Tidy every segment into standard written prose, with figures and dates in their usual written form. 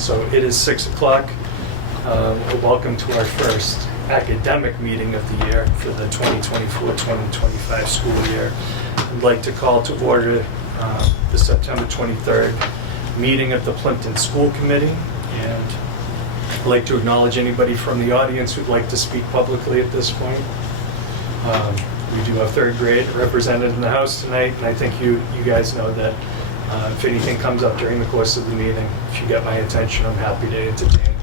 So it is 6 o'clock. Welcome to our first academic meeting of the year for the 2024-2025 school year. I'd like to call to order the September 23rd meeting of the Plympton School Committee, and I'd like to acknowledge anybody from the audience who'd like to speak publicly at this point. We do have third grade represented in the house tonight, and I think you guys know that if anything comes up during the course of the meeting, if you get my attention, I'm happy to entertain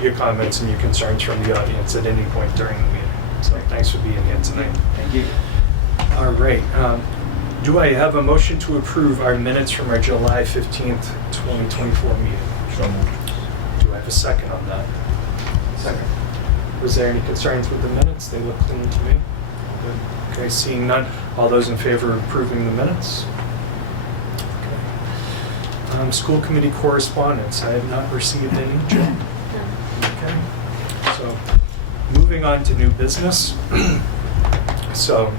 your comments and your concerns from the audience at any point during the meeting. So thanks for being here tonight. Thank you. All right. Do I have a motion to approve our minutes from our July 15th, 2024 meeting? So moved. Do I have a second on that? Second. Was there any concerns with the minutes? They look clean to me. Good. Okay, seeing none. All those in favor of approving the minutes? Okay. School committee correspondence. I have not received any. Jill? Okay. So, moving on to new business. So,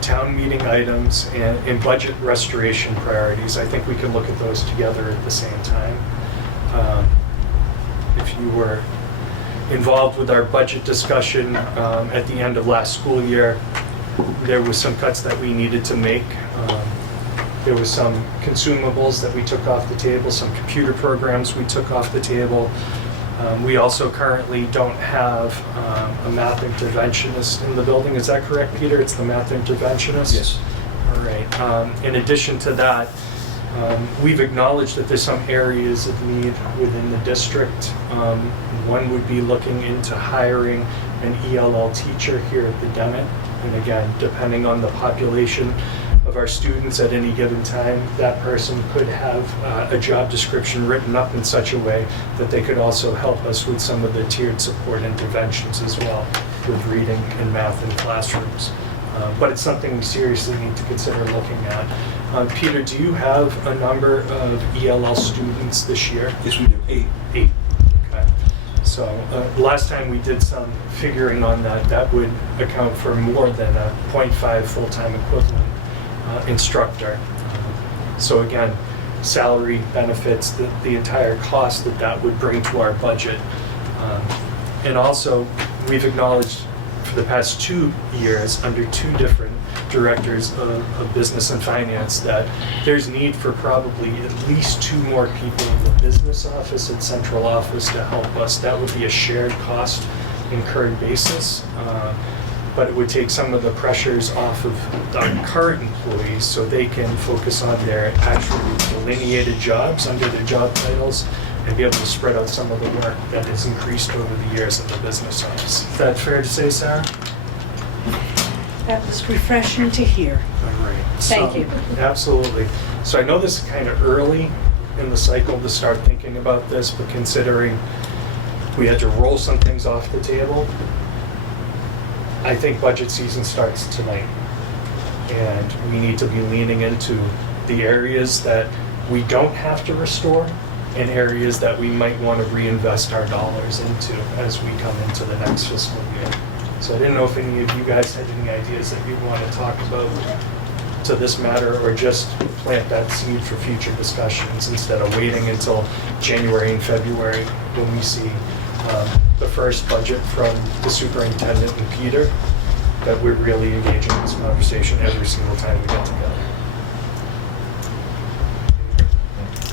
town meeting items and budget restoration priorities. I think we can look at those together at the same time. If you were involved with our budget discussion at the end of last school year, there was some cuts that we needed to make. There was some consumables that we took off the table, some computer programs we took off the table. We also currently don't have a math interventionist in the building. Is that correct, Peter? It's the math interventionist? Yes. All right. In addition to that, we've acknowledged that there's some areas of need within the district. One would be looking into hiring an ELL teacher here at the Demet. And again, depending on the population of our students at any given time, that person could have a job description written up in such a way that they could also help us with some of the tiered support interventions as well, with reading and math in classrooms. But it's something we seriously need to consider looking at. Peter, do you have a number of ELL students this year? Yes, we do. 8. 8. Okay. So last time we did some figuring on that, that would account for more than a 0.5 full-time equivalent instructor. So again, salary, benefits, the entire cost that would bring to our budget. And also, we've acknowledged for the past 2 years, under 2 different directors of business and finance, that there's need for probably at least 2 more people in the business office and central office to help us. That would be a shared cost incurred basis, but it would take some of the pressures off of our current employees so they can focus on their actually delineated jobs under their job titles and be able to spread out some of the work that has increased over the years in the business office. Is that fair to say, Sarah? That was refreshing to hear. All right. Thank you. Absolutely. So I know this is kind of early in the cycle to start thinking about this, but considering we had to roll some things off the table, I think budget season starts tonight. And we need to be leaning into the areas that we don't have to restore and areas that we might want to reinvest our dollars into as we come into the next fiscal year. So I didn't know if any of you guys had any ideas that you'd want to talk about to this matter, or just plant that seed for future discussions instead of waiting until January and February when we see the first budget from the superintendent and Peter, that we're really engaging in this conversation every single time we get together.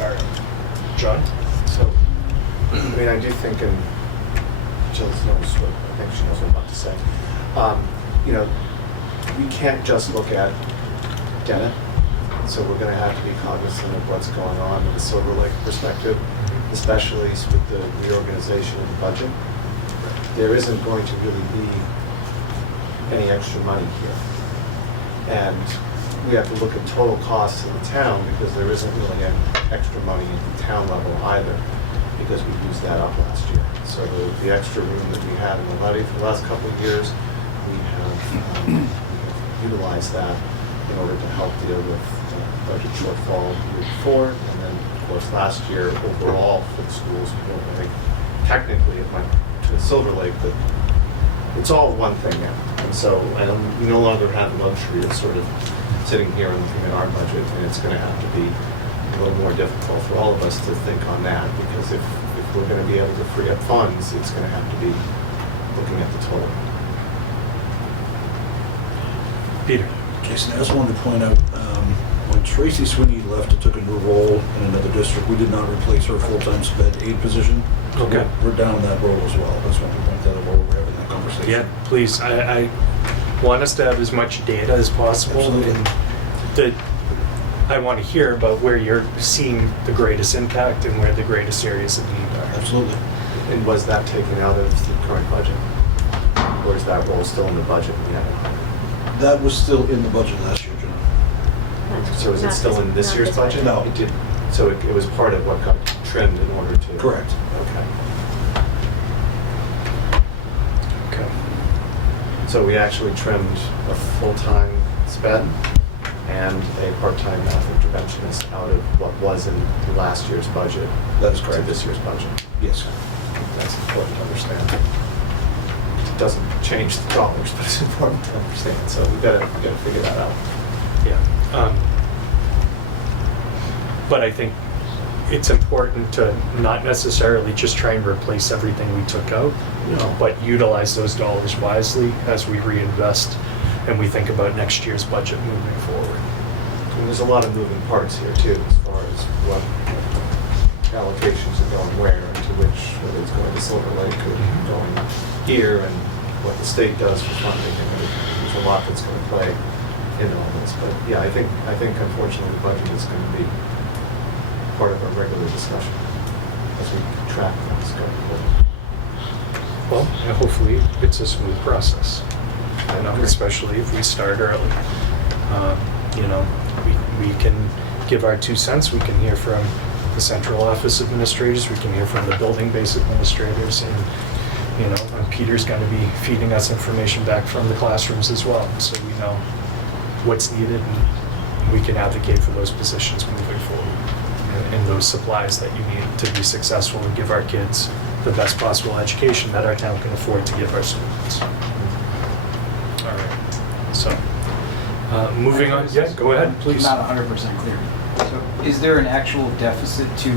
All right. John? So, I mean, I do think, and Jill knows what, I think she knows what I'm about to say. You know, we can't just look at Demet, so we're going to have to be cognizant of what's going on with the Silver Lake perspective, especially with the reorganization of the budget. There isn't going to really be any extra money here. And we have to look at total costs in the town, because there isn't really any extra money at the town level either, because we used that up last year. So the extra room that we had in the levy for the last couple of years, we have utilized that in order to help deal with the budget shortfall the year before. And then, of course, last year overall for the schools, I think technically it went to Silver Lake, but it's all one thing now. And so we no longer have the luxury of sort of sitting here and looking at our budget, and it's going to have to be a little more difficult for all of us to think on that, because if we're going to be able to free up funds, it's going to have to be looking at the total. Peter? Jason, I just wanted to point out, when Tracy Sweeney left and took a new role in another district, we did not replace her full-time sped aid position. So Okay. We're down that road as well. I just wanted to point that out while we're having that conversation. Yeah, please. I want us to have as much data as possible, Absolutely. and that I want to hear about where you're seeing the greatest impact and where the greatest areas of need are. Absolutely. And was that taken out of the current budget? Or is that role still in the budget? That was still in the budget last year, John. So is it still in this year's budget? No. It did, so it was part of what got trimmed in order to? Correct. Okay. Okay. So we actually trimmed a full-time sped and a part-time math interventionist out of what was in last year's budget. That is To correct. this year's budget. Yes. That's important to understand. It doesn't change the dollars, but it's important to understand. So we gotta figure that out. Yeah. But I think it's important to not necessarily just try and replace everything we took out, but utilize those dollars wisely as we reinvest and we think about next year's budget moving forward. And there's a lot of moving parts here too, as far as what allocations are going where, and to which, whether it's going to Silver Lake or going here, and what the state does for funding. And there's a lot that's going to play in all this. But yeah, I think unfortunately the budget is going to be part of our regular discussion as we track things going forward. Well, and hopefully it's a smooth process, especially if we start early. We can give our 2 cents. We can hear from the central office administrators. We can hear from the building-based administrators, and Peter's going to be feeding us information back from the classrooms as well, so we know what's needed and we can advocate for those positions moving forward and those supplies that you need to be successful and give our kids the best possible education that our town can afford to give our students. All right, so moving on. Yeah, go ahead, please. Not 100% clear. So is there an actual deficit to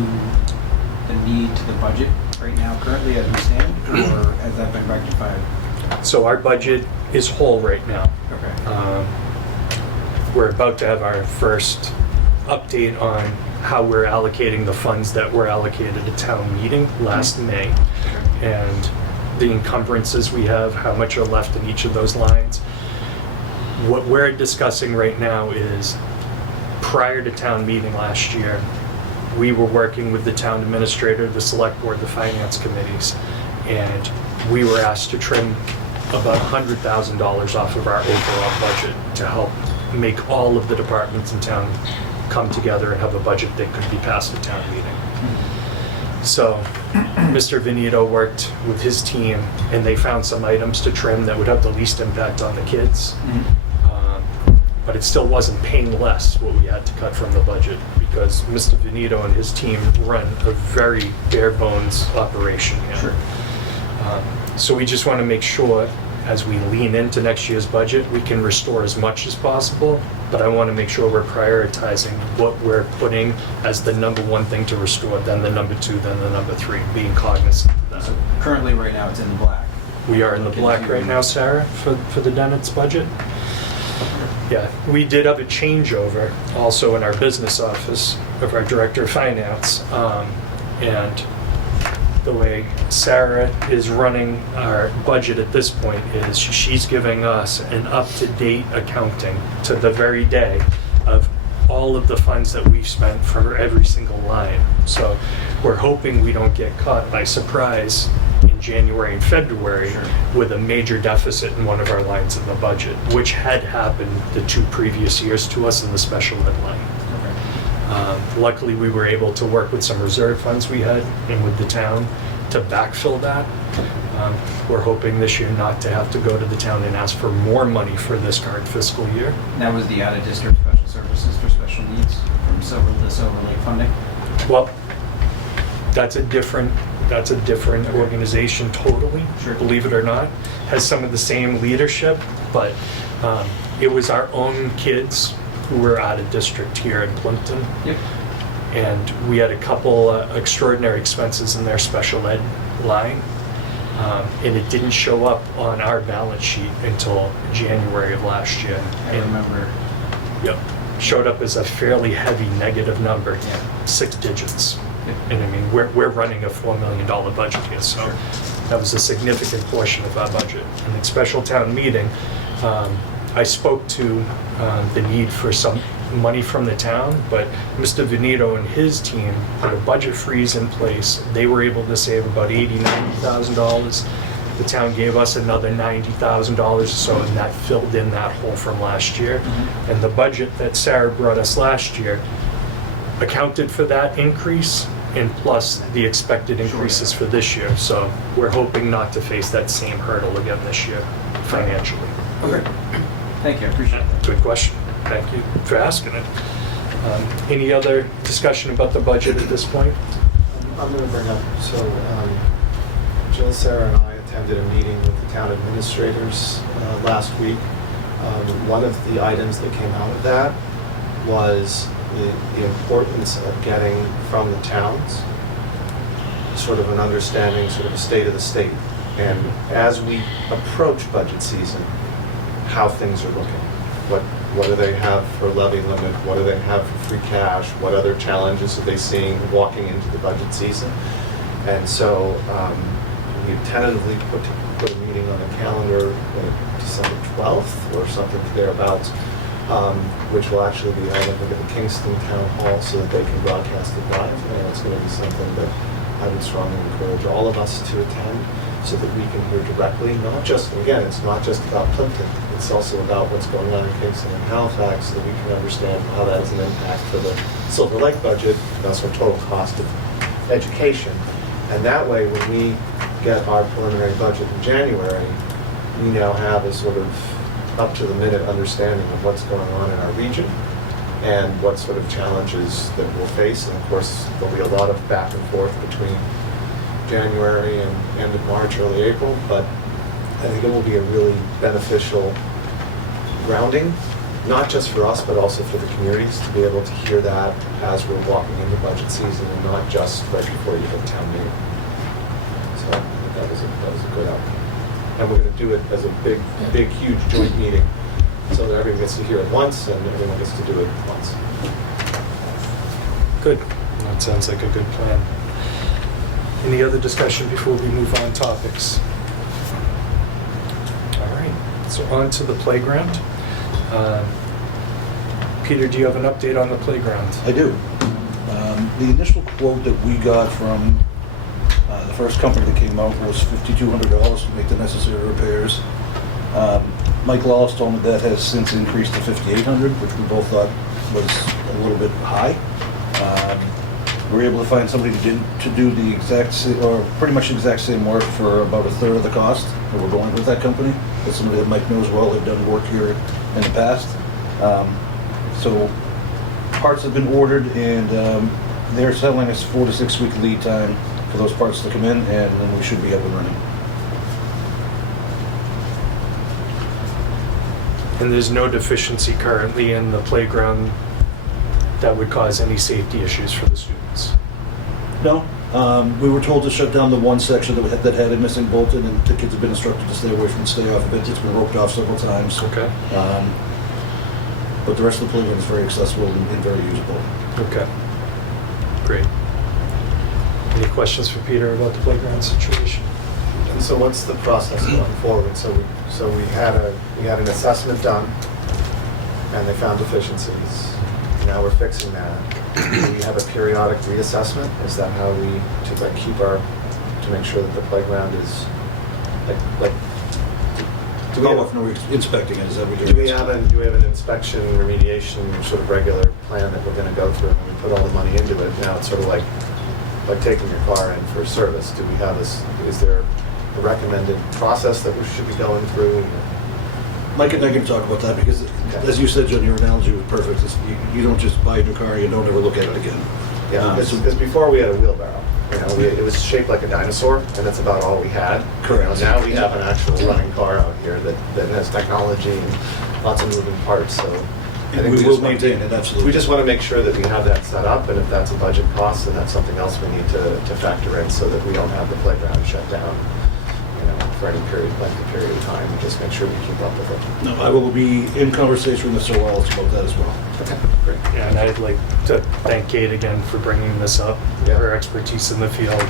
the need to the budget right now currently as we stand, or has that been rectified? So our budget is whole right now. Okay. We're about to have our first update on how we're allocating the funds that were allocated at town meeting last May, and the encumbrances we have, how much are left in each of those lines. What we're discussing right now is, prior to town meeting last year, we were working with the town administrator, the select board, the finance committees, and we were asked to trim about $100,000 off of our overall budget to help make all of the departments in town come together and have a budget that could be passed at town meeting. So Mr. Veneto worked with his team, and they found some items to trim that would have the least impact on the kids. But it still wasn't paying less what we had to cut from the budget, because Mr. Veneto and his team run a very bare bones operation here. Sure. So we just want to make sure, as we lean into next year's budget, we can restore as much as possible, but I want to make sure we're prioritizing what we're putting as the number one thing to restore, then the number two, then the number three, being cognizant of that. So currently, right now, it's in the black. We are in the black right now, Sarah, for the Dennett's budget. Yeah, we did have a changeover also in our business office of our director of finance, and the way Sarah is running our budget at this point is she's giving us an up-to-date accounting to the very day of all of the funds that we've spent for every single line. So we're hoping we don't get caught by surprise in January and February with a major deficit in one of our lines in the budget, which had happened the 2 previous years to us in the special ed line. Luckily, we were able to work with some reserve funds we had and with the town to backfill that. We're hoping this year not to have to go to the town and ask for more money for this current fiscal year. That was the out-of-district special services for special needs from the Silver Lake funding? Well, that's a different organization totally, Sure. believe it or not. Has some of the same leadership, but it was our own kids who were out of district here in Plympton. Yep. And we had a couple extraordinary expenses in their special ed line. And it didn't show up on our balance sheet until January of last year. I remember. Yep. Showed up as a fairly heavy negative number, Yeah. 6 digits. And I mean, we're running a $4 million budget here, so that was a significant portion of our budget. And at special town meeting, I spoke to the need for some money from the town, but Mr. Veneto and his team put a budget freeze in place. They were able to save about $90,000. The town gave us another $90,000 or so, and that filled in that hole from last year. And the budget that Sarah brought us last year accounted for that increase, and plus the expected increases for this year. So we're hoping not to face that same hurdle again this year financially. Okay. Thank you, I appreciate that. Good question. Thank you for asking it. Any other discussion about the budget at this point? I'm going to bring up, so Jill, Sarah, and I attended a meeting with the town administrators last week. One of the items that came out of that was the importance of getting from the towns sort of an understanding, sort of a state of the state. And as we approach budget season, how things are looking. What do they have for levy limit? What do they have for free cash? What other challenges are they seeing walking into the budget season? And so we tentatively put a meeting on the calendar December 12th or something thereabouts, which will actually be held up at the Kingston Town Hall so that they can broadcast it live. And it's going to be something that I would strongly encourage all of us to attend so that we can hear directly, not just, again, it's not just about Plympton, it's also about what's going on in Kingston and Halifax so that we can understand how that has an impact for the Silver Lake budget and also total cost of education. And that way, when we get our preliminary budget in January, we now have a sort of up-to-the-minute understanding of what's going on in our region and what sort of challenges that we'll face. And of course, there'll be a lot of back and forth between January and end of March, early April, but I think it will be a really beneficial grounding, not just for us, but also for the communities to be able to hear that as we're walking into budget season and not just right before you hit town meeting. So I think that was a good outcome. And we're going to do it as a big, huge joint meeting so that everyone gets to hear it once and everyone gets to do it once. Good. That sounds like a good plan. Any other discussion before we move on topics? All right, so on to the playground. Peter, do you have an update on the playground? I do. The initial quote that we got from the first company that came out was $5,200 to make the necessary repairs. Mike Lawless told me that has since increased to $5,800, which we both thought was a little bit high. We were able to find somebody to do the exact same, or pretty much the exact same work for about a third of the cost. And we're going with that company. That's somebody that Mike knows well. They've done work here in the past. So parts have been ordered, and they're telling us 4 to 6 week lead time for those parts to come in, and then we should be up and running. And there's no deficiency currently in the playground that would cause any safety issues for the students? No, we were told to shut down the one section that had a missing bolt in, and the kids have been instructed to stay away from it, stay off of it. It's been roped off several times. Okay. But the rest of the playground is very accessible and very usable. Okay. Great. Any questions for Peter about the playground situation? And so what's the process going forward? So we had an assessment done, and they found deficiencies. Now we're fixing that. We have a periodic reassessment. Is that how we to make sure that the playground is like? Do we How have, often are we inspecting it? Is that what we do we have an inspection remediation sort of regular plan that we're going to go through? And we put all the money into it. Now it's sort of like taking your car in for service. Do we have this? Is there a recommended process that we should be going through? Mike and I can talk about that because, as you said, John, your analogy was perfect. You don't just buy a new car, you don't ever look at it again. Yeah, because before we had a wheelbarrow. It was shaped like a dinosaur, and that's about all we had. Correct. Now we have an actual running car out here that has technology and lots of moving parts. So I think We will just want to- maintain it, absolutely. We just want to make sure that we have that set up, and if that's a budget cost, then that's something else we need to factor in so that we don't have the playground shut down, for any lengthy period of time, and just make sure we keep up with it. No, I will be in conversation with Mr. Wallace about that as well. Okay, great. Yeah, and I'd like to thank Kate again for bringing this up. Yeah. Her expertise in the field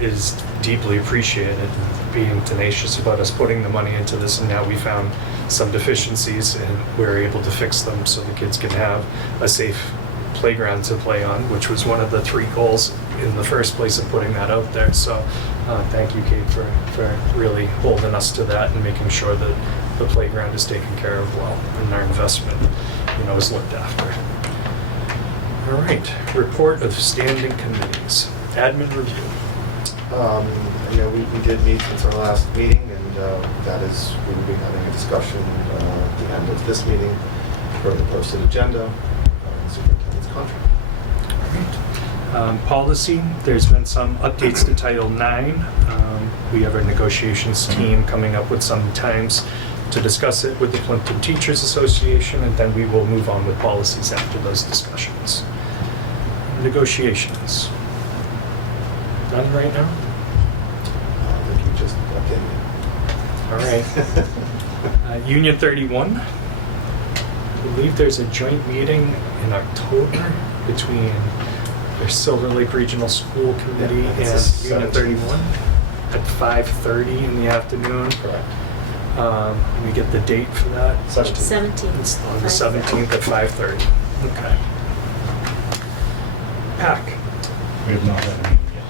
is deeply appreciated, being tenacious about us putting the money into this, and now we found some deficiencies and we're able to fix them so the kids can have a safe playground to play on, which was one of the 3 goals in the first place of putting that out there. So thank you, Kate, for really holding us to that and making sure that the playground is taken care of well and our investment, is looked after. All right, report of standing committees. Admin review. We did meet since our last meeting, and that is, we will be having a discussion at the end of this meeting for the posted agenda, superintendent's contract. All right. Policy, there's been some updates to Title IX. We have our negotiations team coming up with some times to discuss it with the Plympton Teachers Association, and then we will move on with policies after those discussions. Negotiations. Done right now? I think you just updated All right. Union 31. I believe there's a joint meeting in October between their Silver Lake Regional School Committee Yeah, and it's the Union 31 at 5:30 in the afternoon. Correct. We get the date for that. 17th. It's on the 17th at 5:30. Okay. PAC. We have not had a meeting yet.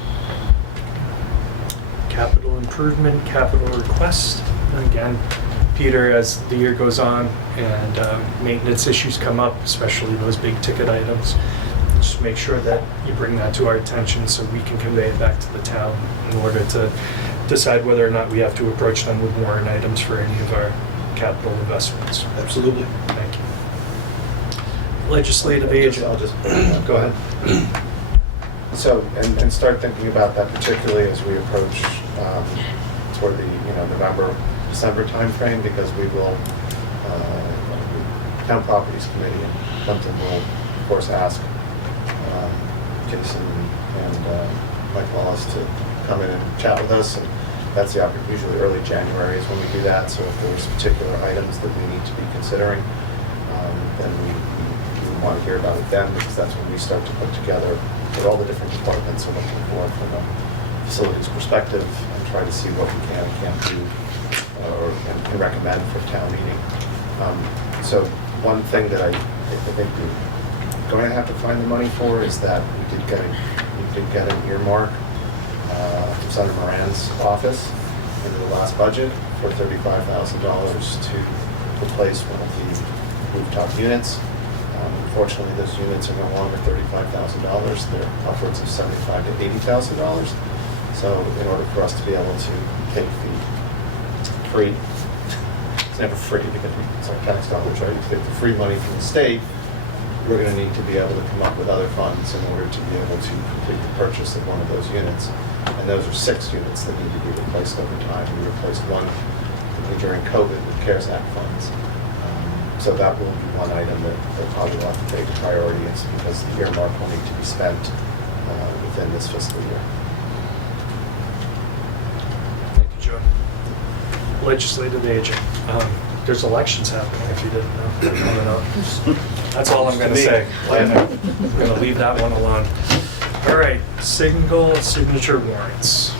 Capital improvement, capital request. Again, Peter, as the year goes on and maintenance issues come up, especially those big ticket items, just make sure that you bring that to our attention so we can convey it back to the town in order to decide whether or not we have to approach them with warrant items for any of our capital investments. Absolutely. Thank you. Legislative agent. I'll just Go ahead. So, and start thinking about that particularly as we approach toward the November, December timeframe, because we will, Town Properties Committee and Plympton will, of course, ask Jason and Mike Wallace to come in and chat with us, and that's the usually early January is when we do that. So if there's particular items that we need to be considering, then we want to hear about it then, because that's when we start to put together what all the different departments are looking for from a facilities perspective and try to see what we can and can't do and can recommend for town meeting. So one thing that I think we're going to have to find the money for is that we did get an earmark from Senator Moran's office in the last budget for $35,000 to replace one of the rooftop units. Unfortunately, those units are no longer $35,000. They're upwards of $75,000 to $80,000. So in order for us to be able to take the free, it's never free because it's our tax dollars, right? To take the free money from the state, we're going to need to be able to come up with other funds in order to be able to complete the purchase of one of those units. And those are 6 units that need to be replaced over time. We replaced one during COVID with CARES Act funds. So that will be one item that probably will have to take a priority, is because the earmark will need to be spent within this fiscal year. Thank you, Joe. Legislative agent. There's elections happening, if you didn't know. I don't know. That's all I'm going to say. I'm going to leave that one alone. All right, single signature warrants.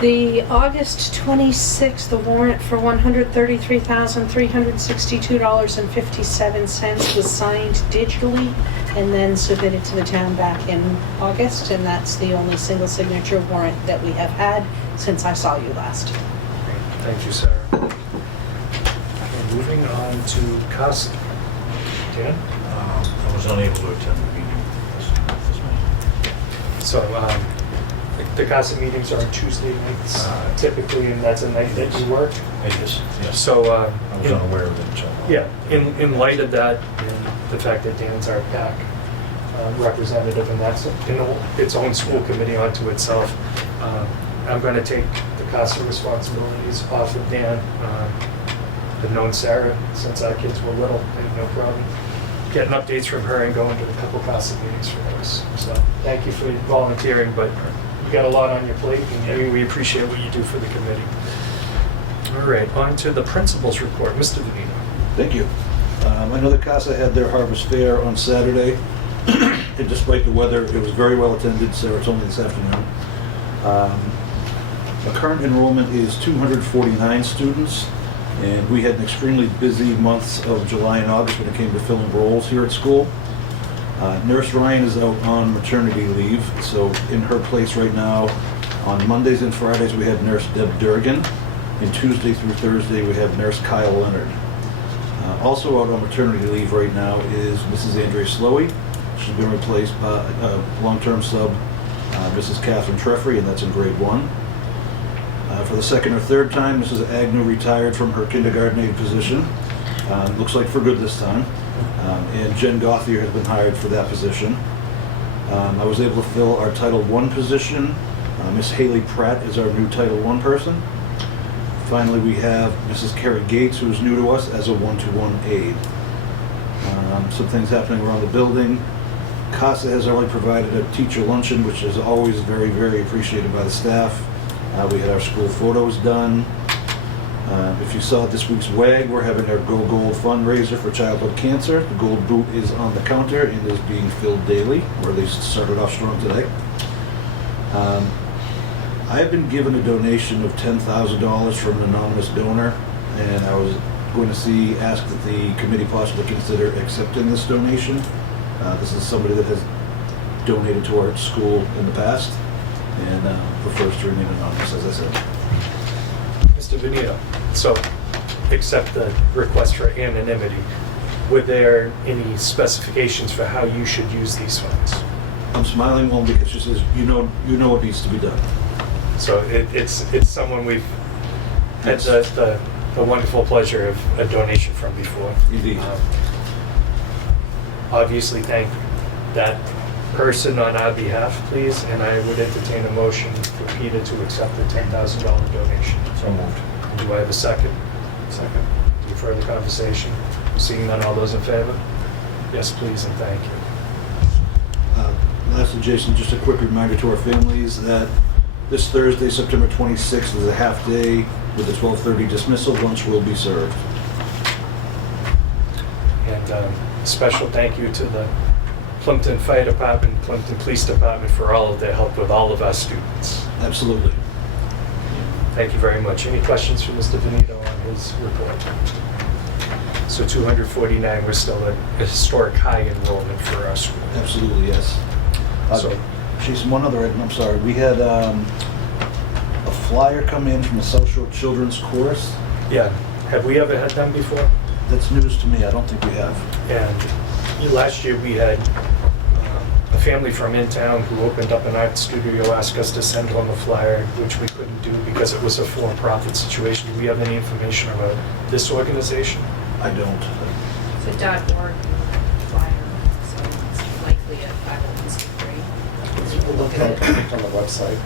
The August 26th, the warrant for $133,362.57 was signed digitally and then submitted to the town back in August, and that's the only single signature warrant that we have had since I saw you last. Thank you, Sarah. Okay, moving on to CASA. Dan? I was unable to attend the meeting this morning. So the CASA meetings are on Tuesday nights typically, and that's a night that you work. It is, yes. So I was unaware of it until. yeah, in light of that and the fact that Dan's our PAC representative, and that's its own school committee unto itself, I'm going to take the CASA responsibilities off of Dan. I've known Sarah since our kids were little. I have no problem getting updates from her and going to a couple CASA meetings for those. So thank you for volunteering, but you got a lot on your plate, and we appreciate what you do for the committee. All right, on to the principal's report. Mr. Benito. Thank you. I know that CASA had their Harvest Fair on Saturday, and despite the weather, it was very well attended. Sarah told me this afternoon. The current enrollment is 249 students, and we had an extremely busy months of July and August when it came to filling roles here at school. Nurse Ryan is out on maternity leave, so in her place right now, on Mondays and Fridays, we have Nurse Deb Durgan, and Tuesday through Thursday, we have Nurse Kyle Leonard. Also out on maternity leave right now is Mrs. Andrea Slowey. She's been replaced by long-term sub Mrs. Catherine Treffry, and that's in grade 1. For the second or third time, Mrs. Agnew retired from her kindergarten aide position. Looks like for good this time. And Jen Gothier has been hired for that position. I was able to fill our Title I position. Miss Haley Pratt is our new Title I person. Finally, we have Mrs. Carrie Gates, who is new to us as a one-to-one aide. Some things happening around the building. CASA has already provided a teacher luncheon, which is always very, very appreciated by the staff. We had our school photos done. If you saw this week's WAG, we're having our Go Gold fundraiser for childhood cancer. The gold boot is on the counter and is being filled daily, or at least started off strong today. I have been given a donation of $10,000 from an anonymous donor, and I was going to ask that the committee possibly consider accepting this donation. This is somebody that has donated to our school in the past, and prefers to remain anonymous, as I said. Mr. Benito, so accept the request for anonymity. Were there any specifications for how you should use these funds? I'm smiling only because she says, you know what needs to be done. So it's someone we've had Yes. the wonderful pleasure of a donation from before. Indeed. Obviously thank that person on our behalf, please, and I would entertain a motion for Peter to accept the $10,000 donation. So moved. Do I have a second? Second. Any further conversation? Seeing none, all those in favor? Yes, please, and thank you. Lastly, Jason, just a quick reminder to our families that this Thursday, September 26th, is a half day with a 12:30 dismissal. Lunch will be served. And special thank you to the Plympton Fire Department, Plympton Police Department for all of their help with all of our students. Absolutely. Thank you very much. Any questions for Mr. Benito on his report? So 249, we're still at a historic high enrollment for our school. Absolutely, yes. So- Jason, one other item, I'm sorry. We had a flyer come in from the South Shore Children's Chorus. Yeah, have we ever had them before? That's news to me. I don't think we have. And last year we had a family from in town who opened up an art studio, asked us to send home a flyer, which we couldn't do because it was a for-profit situation. Do we have any information about this organization? I don't. It's a .org flyer, so it's likely a 501c3. We'll look at it on the website.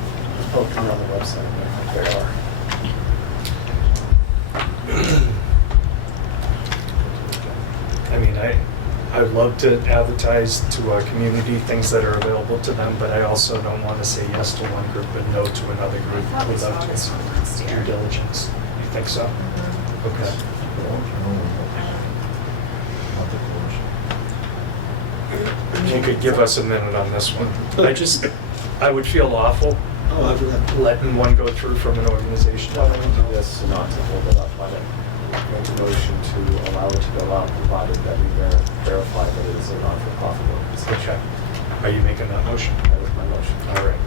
Oh, come on the website. There they are. I mean, I would love to advertise to our community things that are available to them, but I also don't want to say yes to one group and no to another I group thought we saw without this one last due year. diligence. You think so? Okay. If you could give us a minute on this one. I would feel awful Oh, after that. letting one go through from an organization. Why don't we do this, not to hold it up, why don't we make a motion to allow it to go out, provided that we verify that it is a not-for-profit organization. Okay. Are you making that motion? That was my motion. All right.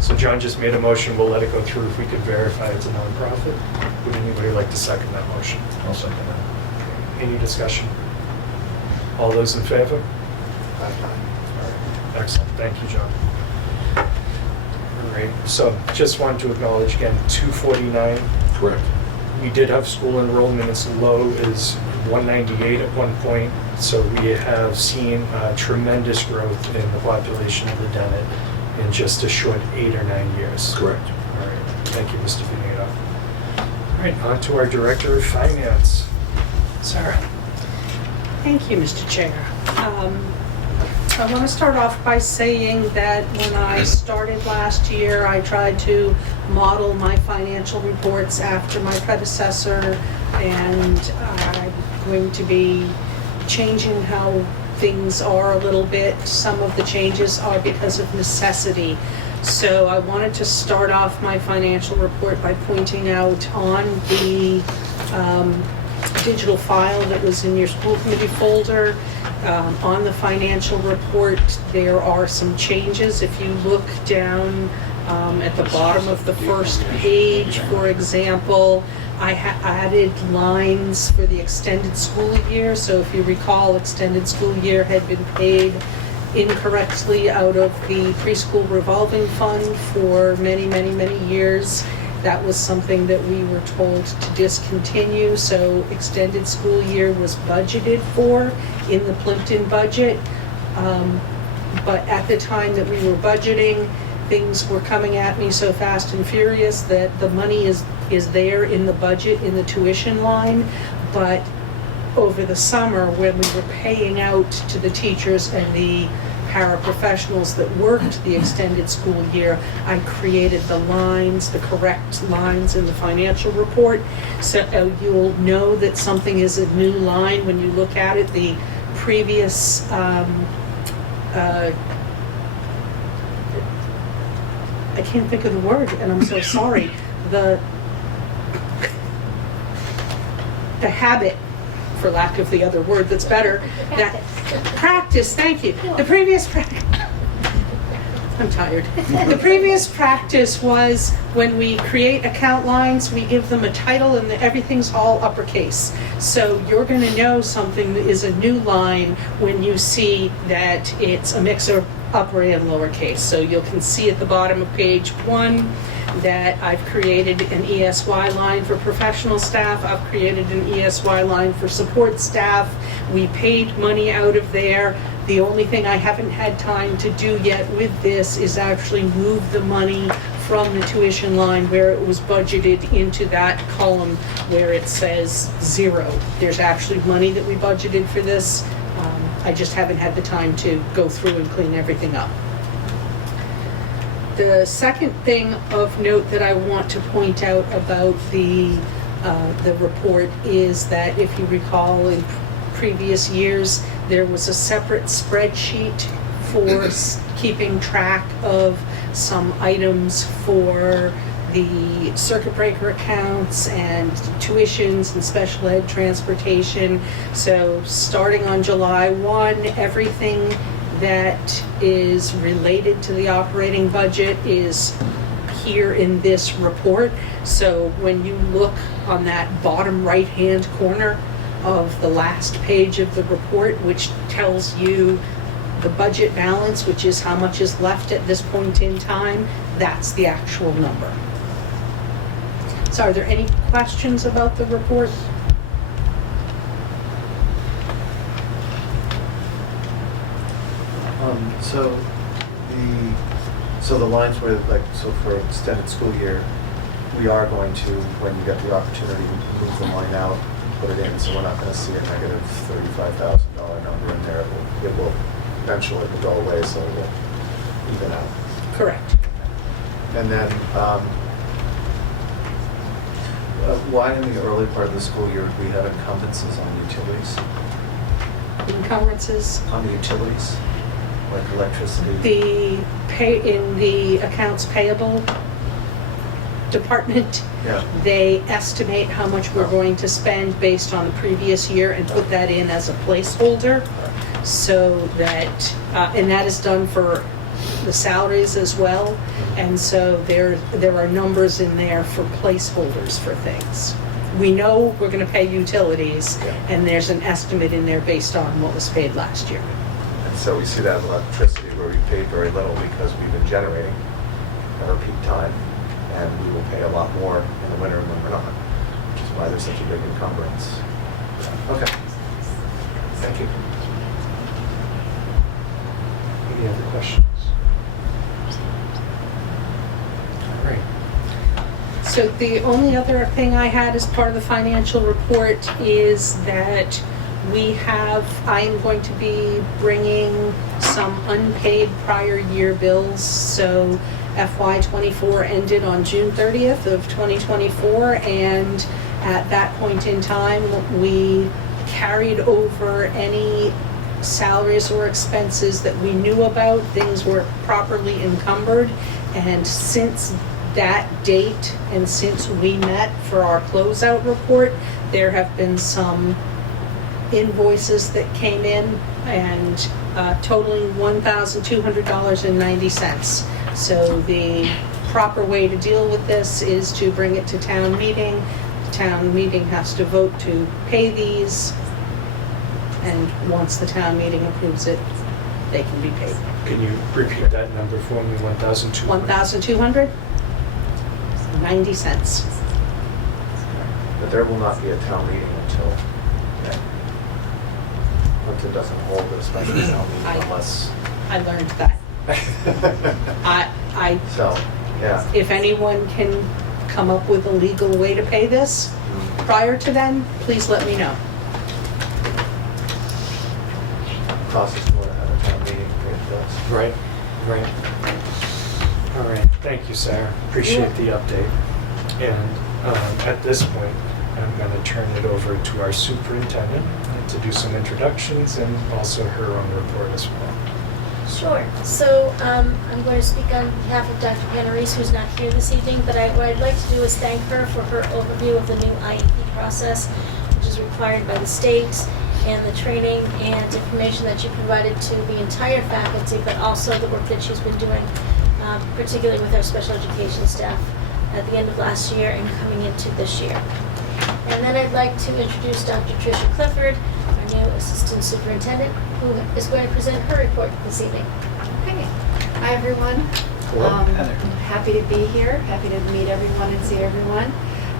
So John just made a motion, we'll let it go through if we could verify it's a nonprofit. Would anybody like to second that motion? I'll second that. Any discussion? All those in favor? Aye. All right. Excellent, thank you, John. All right, so just wanted to acknowledge again, 249. Correct. We did have school enrollment as low as 198 at one point, so we have seen tremendous growth in the population of the Dennett in just a short 8 or 9 years. Correct. All right, thank you, Mr. Benito. All right, on to our Director of Finance, Sarah. Thank you, Mr. Chair. I want to start off by saying that when I started last year, I tried to model my financial reports after my predecessor, and I'm going to be changing how things are a little bit. Some of the changes are because of necessity. So I wanted to start off my financial report by pointing out on the digital file that was in your school committee folder, on the financial report, there are some changes. If you look down at the bottom of the first page, for example, I added lines for the extended school year. So if you recall, extended school year had been paid incorrectly out of the preschool revolving fund for many, many, many years. That was something that we were told to discontinue, so extended school year was budgeted for in the Plympton budget. But at the time that we were budgeting, things were coming at me so fast and furious that the money is there in the budget, in the tuition line, but over the summer when we were paying out to the teachers and the paraprofessionals that worked the extended school year, I created the lines, the correct lines in the financial report. So you'll know that something is a new line when you look at it. The previous I can't think of the word, and I'm so sorry. The habit, for lack of the other word that's better, that practice, thank you. The previous practice, I'm tired. The previous practice was when we create account lines, we give them a title and everything's all uppercase. So you're going to know something that is a new line when you see that it's a mix of upper and lowercase. So you can see at the bottom of page 1 that I've created an ESY line for professional staff. I've created an ESY line for support staff. We paid money out of there. The only thing I haven't had time to do yet with this is actually move the money from the tuition line where it was budgeted into that column where it says 0. There's actually money that we budgeted for this. I just haven't had the time to go through and clean everything up. The second thing of note that I want to point out about the report is that if you recall in previous years, there was a separate spreadsheet for keeping track of some items for the circuit breaker accounts and tuitions and special ed transportation. So starting on July 1, everything that is related to the operating budget is here in this report. So when you look on that bottom right-hand corner of the last page of the report, which tells you the budget balance, which is how much is left at this point in time, that's the actual number. So are there any questions about the report? So the lines were like, so for extended school year, we are going to, when you get the opportunity, move the line out, put it in, so we're not gonna see a negative $35,000 number in there. It will eventually go away, so it will even out. Correct. And then, why in the early part of the school year we had encumbrances on utilities? Encumbrances? On the utilities, like electricity? In the accounts payable department, Yeah. they estimate how much we're going to spend based on the previous year and put that in as a placeholder, so that, and that is done for the salaries as well. And so there are numbers in there for placeholders for things. We know we're going to pay utilities, and there's an estimate in there based on what was paid last year. And so we see that with electricity where we paid very little because we've been generating at our peak time, and we will pay a lot more in the winter when we're not, which is why there's such a big encumbrance. Okay. Thank you. Any other questions? All right. So the only other thing I had as part of the financial report is that I am going to be bringing some unpaid prior year bills. So FY '24 ended on June 30th of 2024, and at that point in time, we carried over any salaries or expenses that we knew about. Things were properly encumbered, and since that date and since we met for our closeout report, there have been some invoices that came in and totaling $1,200.90. So the proper way to deal with this is to bring it to town meeting. The town meeting has to vote to pay these, and once the town meeting approves it, they can be paid. Can you repeat that number for me, 1,200? $1,200.90. But there will not be a town meeting until May. Plympton doesn't hold a special town meeting unless. I learned that. I, So, yeah. if anyone can come up with a legal way to pay this prior to then, please let me know. Costs us more to have a town meeting paid for us. Right. All right, thank you, Sarah. Appreciate the update. And at this point, I'm going to turn it over to our superintendent to do some introductions and also her own report as well. Sure. So I'm going to speak on behalf of Dr. Panarese, who's not here this evening, but what I'd like to do is thank her for her overview of the new IEP process, which is required by the state, and the training and information that she provided to the entire faculty, but also the work that she's been doing, particularly with our special education staff at the end of last year and coming into this year. And then I'd like to introduce Dr. Tricia Clifford, our new assistant superintendent, who is going to present her report this evening. Okay. Hi, everyone. Hello. Heather. Happy to be here. Happy to meet everyone and see everyone.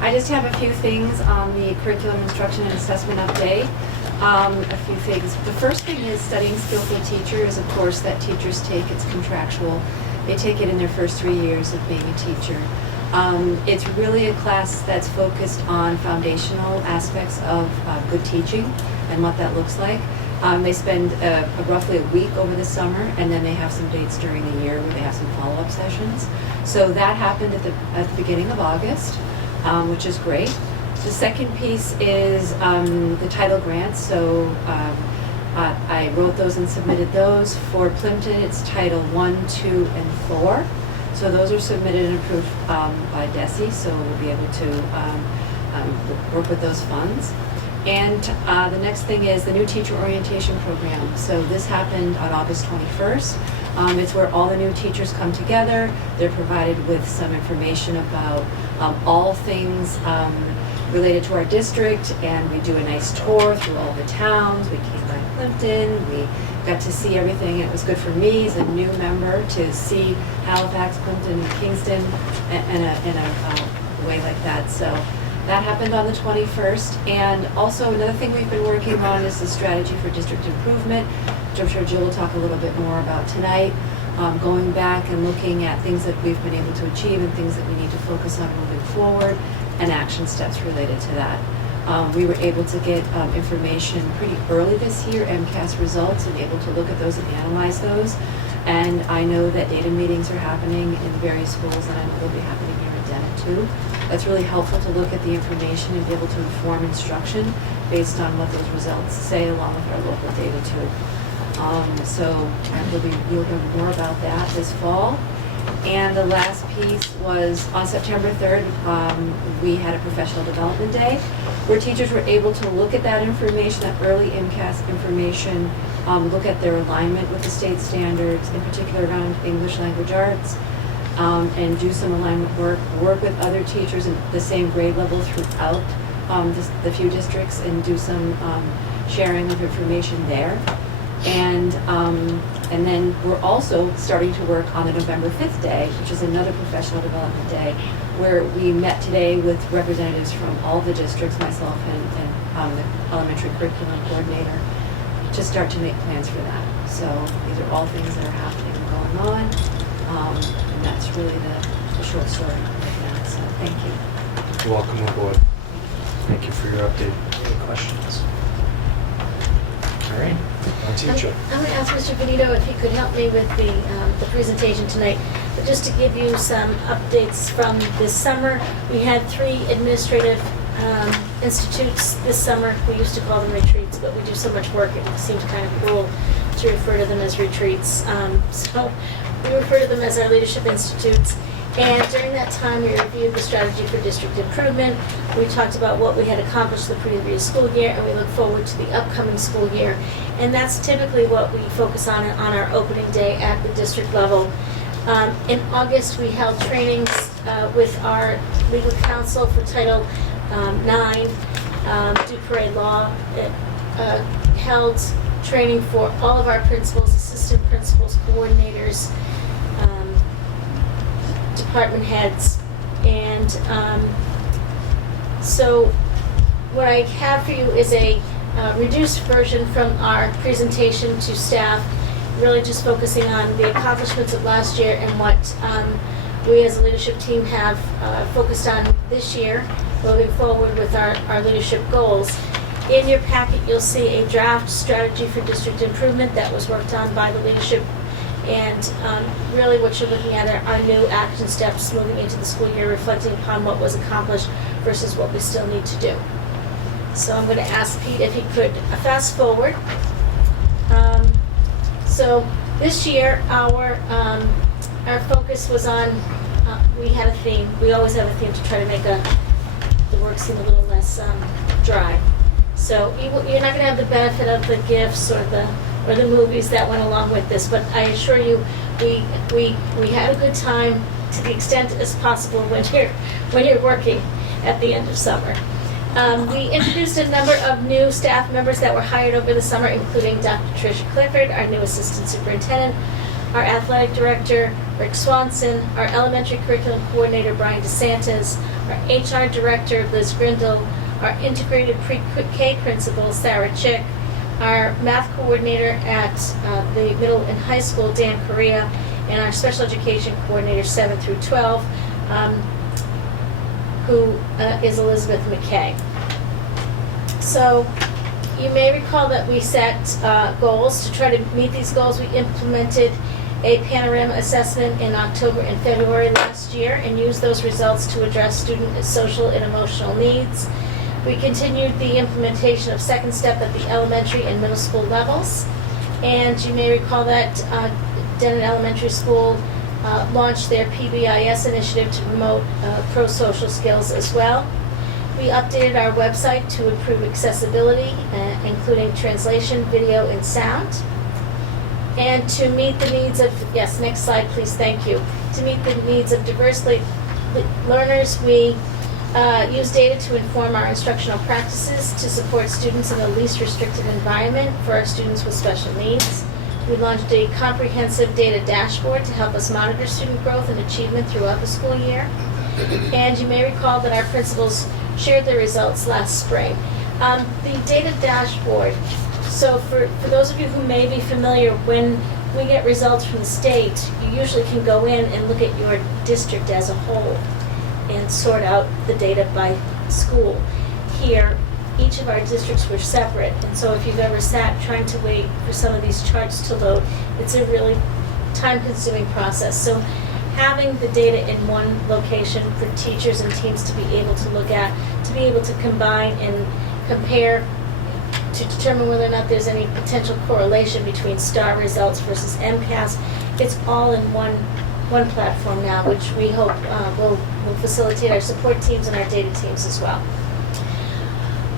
I just have a few things on the curriculum instruction and assessment update. A few things. The first thing is studying skillful teacher is a course that teachers take. It's contractual. They take it in their first 3 years of being a teacher. It's really a class that's focused on foundational aspects of good teaching and what that looks like. They spend roughly a week over the summer, and then they have some dates during the year where they have some follow-up sessions. So that happened at the beginning of August, which is great. The second piece is the title grants. So I wrote those and submitted those. For Plympton, it's Title 1, 2, and 4. So those are submitted and approved by DESE, so we'll be able to work with those funds. And the next thing is the new teacher orientation program. So this happened on August 21st. It's where all the new teachers come together. They're provided with some information about all things related to our district, and we do a nice tour through all the towns. We came by Plympton. We got to see everything. It was good for me as a new member to see Halifax, Plympton, and Kingston in a way like that. So that happened on the 21st. And also another thing we've been working on is the strategy for district improvement, which I'm sure Jill will talk a little bit more about tonight. Going back and looking at things that we've been able to achieve and things that we need to focus on moving forward, and action steps related to that. We were able to get information pretty early this year, MCAS results, and able to look at those and analyze those. And I know that data meetings are happening in various schools, and I know they'll be happening here in Dennett too. That's really helpful to look at the information and be able to inform instruction based on what those results say, along with our local data too. So you'll hear more about that this fall. And the last piece was on September 3rd, we had a professional development day where teachers were able to look at that information, that early MCAS information, look at their alignment with the state standards, in particular around English language arts, and do some alignment work with other teachers in the same grade level throughout the few districts, and do some sharing of information there. And then we're also starting to work on the November 5th day, which is another professional development day, where we met today with representatives from all the districts, myself and the elementary curriculum coordinator, to start to make plans for that. So these are all things that are happening and going on, and that's really the short story right now. So thank you. Welcome aboard. Thank you for your update. Any questions? All right, on to you, Joe. I'm going to ask Mr. Benito if he could help me with the presentation tonight. But just to give you some updates from this summer, we had 3 administrative institutes this summer. We used to call them retreats, but we do so much work, it seems kind of cruel to refer to them as retreats. So we refer to them as our leadership institutes. And during that time, we reviewed the strategy for district improvement. We talked about what we had accomplished the previous school year, and we look forward to the upcoming school year. And that's typically what we focus on our opening day at the district level. In August, we held trainings with our legal counsel for Title IX, Dupree Law. It held training for all of our principals, assistant principals, coordinators, department heads. And so what I have for you is a reduced version from our presentation to staff, really just focusing on the accomplishments of last year and what we as a leadership team have focused on this year, moving forward with our leadership goals. In your packet, you'll see a draft strategy for district improvement that was worked on by the leadership. And really what you're looking at are new action steps moving into the school year, reflecting upon what was accomplished versus what we still need to do. So I'm going to ask Pete if he could fast forward. So this year, our focus was on, we had a theme. We always have a theme to try to make the work seem a little less dry. So you're not going to have the benefit of the gifts or the movies that went along with this, but I assure you, we had a good time to the extent as possible when you're working at the end of summer. We introduced a number of new staff members that were hired over the summer, including Dr. Tricia Clifford, our new assistant superintendent, our athletic director, Rick Swanson, our elementary curriculum coordinator, Brian DeSantis, our HR director, Liz Grindle, our integrated pre-K principal, Sarah Chick, our math coordinator at the middle and high school, Dan Correa, and our special education coordinator, 7 through 12, who is Elizabeth McKay. So you may recall that we set goals. To try to meet these goals, we implemented a panorama assessment in October and February last year and used those results to address student social and emotional needs. We continued the implementation of second step at the elementary and middle school levels. And you may recall that Denon Elementary School launched their PBIS initiative to promote pro-social skills as well. We updated our website to improve accessibility, including translation, video, and sound. And to meet the needs of, yes, next slide please, thank you. To meet the needs of diverse learners, we use data to inform our instructional practices to support students in the least restricted environment for our students with special needs. We launched a comprehensive data dashboard to help us monitor student growth and achievement throughout the school year. And you may recall that our principals shared their results last spring. The data dashboard, so for those of you who may be familiar, when we get results from the state, you usually can go in and look at your district as a whole and sort out the data by school. Here, each of our districts were separate, and so if you've ever sat trying to wait for some of these charts to load, it's a really time-consuming process. So having the data in one location for teachers and teams to be able to look at, to be able to combine and compare to determine whether or not there's any potential correlation between STAR results versus MCAS, it's all in one platform now, which we hope will facilitate our support teams and our data teams as well.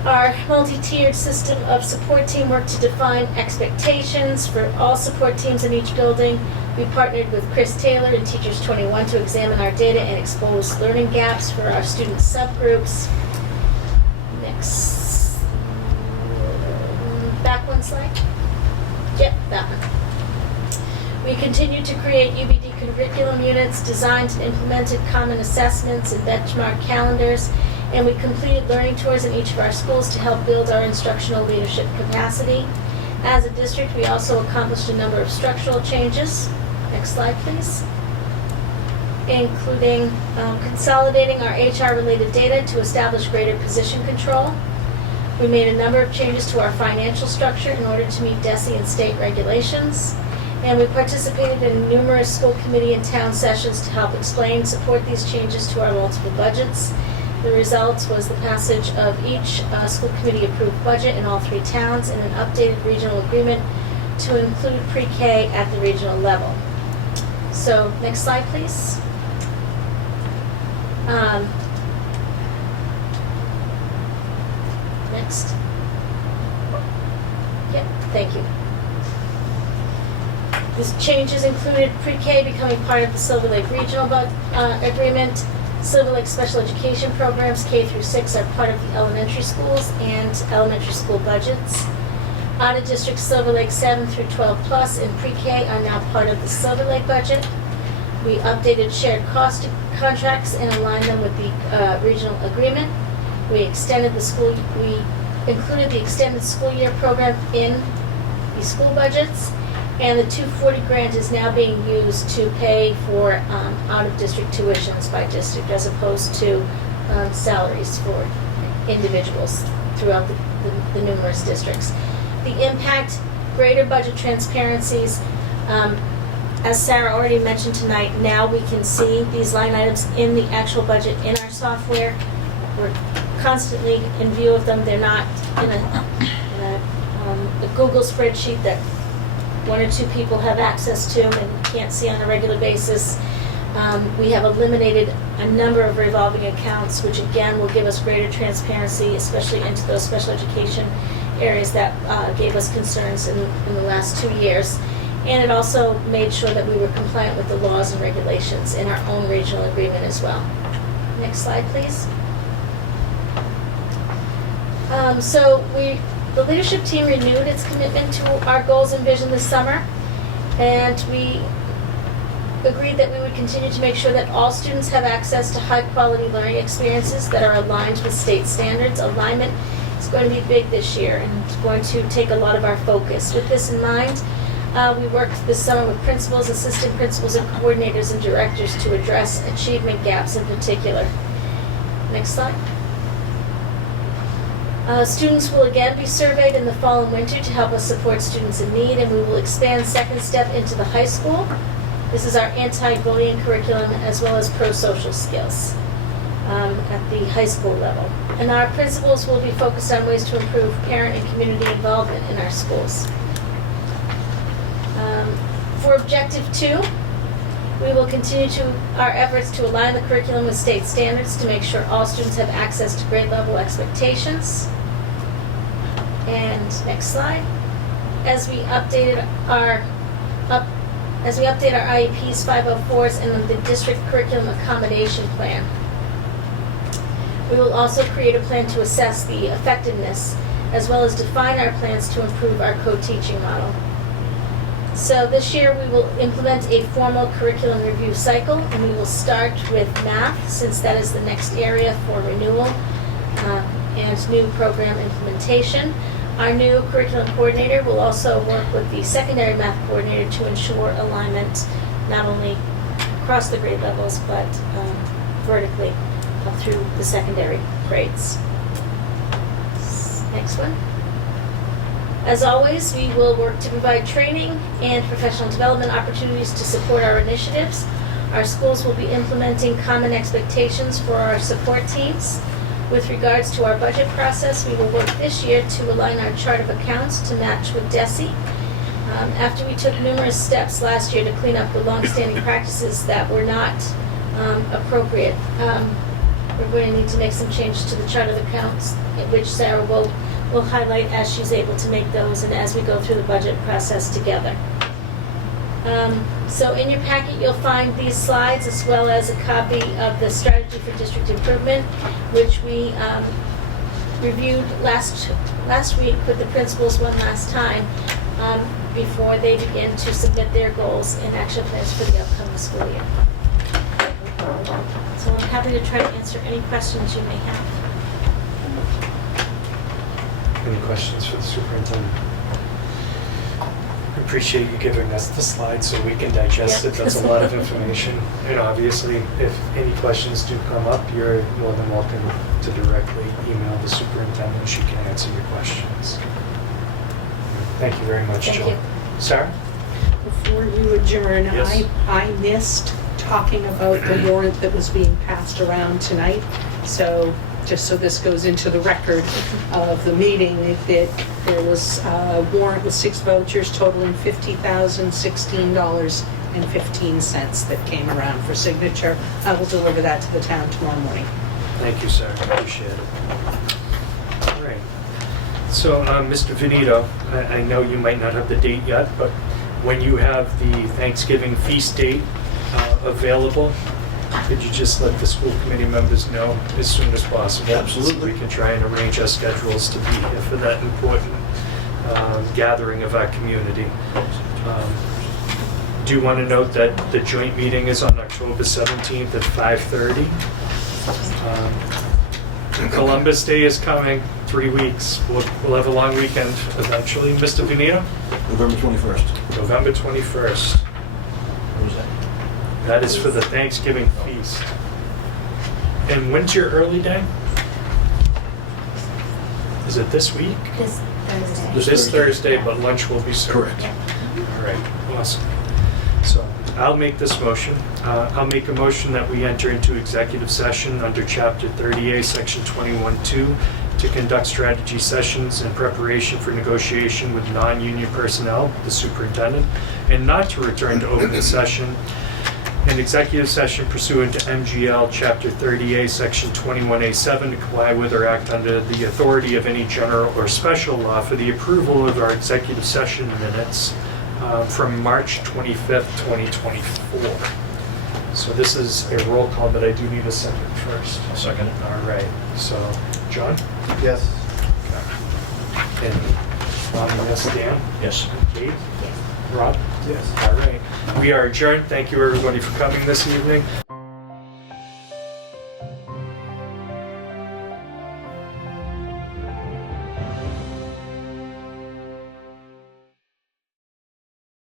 Our multi-tiered system of support teamwork to define expectations for all support teams in each building. We partnered with Chris Taylor and Teachers 21 to examine our data and expose learning gaps for our student subgroups. Next. Back one slide. Yep, that one. We continued to create UBD curriculum units, designed and implemented common assessments and benchmark calendars, and we completed learning tours in each of our schools to help build our instructional leadership capacity. As a district, we also accomplished a number of structural changes. Next slide, please. Including consolidating our HR-related data to establish greater position control. We made a number of changes to our financial structure in order to meet DESI and state regulations. And we participated in numerous school committee and town sessions to help explain and support these changes to our multiple budgets. The result was the passage of each school committee approved budget in all 3 towns and an updated regional agreement to include pre-K at the regional level. So, next slide, please. Next. Yep, thank you. These changes included pre-K becoming part of the Silver Lake Regional Agreement. Silver Lake Special Education programs, K through 6, are part of the elementary schools and elementary school budgets. Out-of-district Silver Lake 7 through 12 plus and pre-K are now part of the Silver Lake budget. We updated shared cost contracts and aligned them with the regional agreement. We included the extended school year program in the school budgets. And the 240 grant is now being used to pay for out-of-district tuitions by district as opposed to salaries for individuals throughout the numerous districts. The impact, greater budget transparencies. As Sarah already mentioned tonight, now we can see these line items in the actual budget in our software. We're constantly in view of them. They're not in a Google spreadsheet that 1 or 2 people have access to and can't see on a regular basis. We have eliminated a number of revolving accounts, which again will give us greater transparency, especially into those special education areas that gave us concerns in the last 2 years. And it also made sure that we were compliant with the laws and regulations in our own regional agreement as well. Next slide, please. The leadership team renewed its commitment to our goals and vision this summer, and we agreed that we would continue to make sure that all students have access to high-quality learning experiences that are aligned with state standards. Alignment is going to be big this year, and it's going to take a lot of our focus. With this in mind, we worked this summer with principals, assistant principals, and coordinators and directors to address achievement gaps in particular. Next slide. Students will again be surveyed in the fall and winter to help us support students in need, and we will expand Second Step into the high school. This is our anti-bullying curriculum as well as pro-social skills at the high school level. And our principals will be focused on ways to improve parent and community involvement in our schools. For Objective 2, we will continue our efforts to align the curriculum with state standards to make sure all students have access to grade level expectations. And next slide. As we update our IEPs, 504s, and the district curriculum accommodation plan, we will also create a plan to assess the effectiveness as well as define our plans to improve our co-teaching model. So this year we will implement a formal curriculum review cycle, and we will start with math since that is the next area for renewal and new program implementation. Our new curriculum coordinator will also work with the secondary math coordinator to ensure alignment not only across the grade levels but vertically up through the secondary grades. Next one. As always, we will work to provide training and professional development opportunities to support our initiatives. Our schools will be implementing common expectations for our support teams. With regards to our budget process, we will work this year to align our chart of accounts to match with DESI. After we took numerous steps last year to clean up the long-standing practices that were not appropriate, we're going to need to make some changes to the chart of accounts, which Sarah will highlight as she's able to make those and as we go through the budget process together. So in your packet, you'll find these slides as well as a copy of the strategy for district improvement, which we reviewed last week with the principals one last time before they begin to submit their goals and action plans for the upcoming school year. So I'm happy to try to answer any questions you may have. Any questions for the superintendent? appreciate you giving us the slides so we can digest it. That's a lot of information. And obviously, if any questions do come up, you're more than welcome to directly email the superintendent. She can answer your questions. Thank you very much, Thank Jill. you. Sarah? Before you adjourn, Yes. I missed talking about the warrant that was being passed around tonight. So, just so this goes into the record of the meeting, there was a warrant with 6 vouchers totaling $50,016.15 that came around for signature. I will deliver that to the town tomorrow morning. Thank you, Sarah. Appreciate it. All right. So, Mr. Venito, I know you might not have the date yet, but when you have the Thanksgiving feast date available, could you just let the school committee members know as soon as possible? Absolutely. So we can try and arrange our schedules to be here for that important gathering of our community. Do you want to note that the joint meeting is on October 17th at 5:30? Columbus Day is coming, 3 weeks. We'll have a long weekend eventually. Mr. Venito? November 21st. November 21st. What was that? That is for the Thanksgiving feast. And when's your early day? Is it this week? This Thursday. This Thursday, but lunch will be served. Correct. All right, awesome. So I'll make this motion. I'll make a motion that we enter into executive session under Chapter 30A, Section 21-2, to conduct strategy sessions in preparation for negotiation with non-union personnel, the superintendent, and not to return to open session. An executive session pursuant to MGL Chapter 30A, Section 21A7 to comply with or act under the authority of any general or special law for the approval of our executive session minutes from March 25th, 2024. So this is a roll call, but I do need a second first. I'll second it. All right, so John? Yes. And yes, Dan? Yes. Kate? Rob? Yes. All right. We are adjourned. Thank you, everybody, for coming this evening.